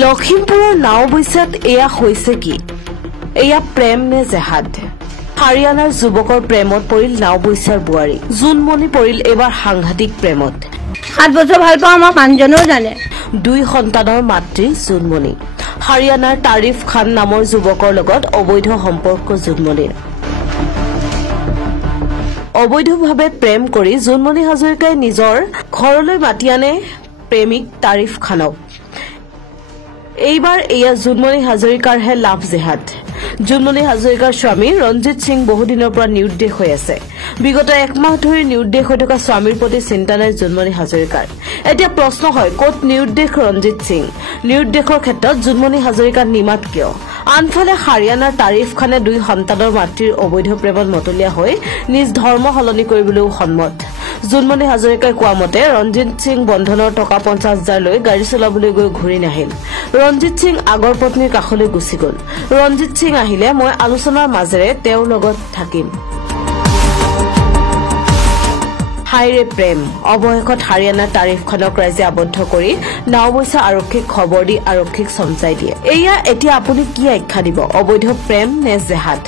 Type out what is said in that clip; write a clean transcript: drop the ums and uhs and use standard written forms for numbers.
লখিমপুৰৰ নাওবৈচাত এয়া হৈছে কি? এয়া প্ৰেম নে জেহাদ? হাৰিয়ানাৰ যুৱকৰ প্ৰেমত পৰিল নাওবৈচাৰ বোৱাৰী। জোনমণি পৰিল এবাৰ সাংঘাতিক প্ৰেমত। 7 বছৰ ভাল পাওঁ আমাৰ পাঁচজনেও জানে। 2 সন্তানৰ মাতৃ জোনমণি। হাৰিয়ানাৰ তাৰিফ খান নামৰ যুৱকৰ লগত অবৈধ সম্পৰ্ক জোনমণিৰ। অবৈধভাৱে প্ৰেম কৰি জোনমণি হাজৰিকাই নিজৰ ঘৰলৈ মাতি আনে প্ৰেমিক তাৰিফ খানক। এইবাৰ এয়া জোনমণি হাজৰিকাৰহে লাভ জেহাদ। জোনমণি হাজৰিকাৰ স্বামী ৰঞ্জিত সিং বহুদিনৰ পৰা নিৰুদ্দেশ হৈ আছে। বিগত 1 মাহ ধৰি নিৰুদ্দেশ হৈ থকা স্বামীৰ প্ৰতি চিন্তা নাই জোনমণি হাজৰিকাৰ। এতিয়া প্ৰশ্ন হয়, ক'ত নিৰুদ্দেশ ৰঞ্জিত সিং? নিৰুদ্দেশৰ ক্ষেত্ৰত জোনমণি হাজৰিকাৰ নিমাত কিয়? আনফালে হাৰিয়ানাৰ তাৰিফ খানে 2 সন্তানৰ মাতৃৰ অবৈধ প্ৰেমত মতলীয়া হৈ নিজ ধৰ্ম সলনি কৰিবলৈও সন্মত। জোনমণি হাজৰিকাই কোৱা মতে ৰঞ্জিত সিং বন্ধনৰ টকা 50,000 লৈ গাড়ী চলাবলৈ গৈ ঘূৰি নাহিল। ৰঞ্জিত সিং আগৰ পত্নীৰ কাষলৈ গুচি গ'ল। ৰঞ্জিত সিং আহিলে মই আলোচনাৰ মাজেৰে তেওঁৰ লগত থাকিম। হাইৰে প্ৰেম। অৱশেষত হাৰিয়ানাৰ তাৰিফ খানক ৰাইজে আবদ্ধ কৰি নাওবৈচা আৰক্ষীক খবৰ দি আৰক্ষীক চমজাই দিয়ে। এয়া এতিয়া আপুনি কি আখ্যা দিব? অবৈধ প্ৰেম নে জেহাদ?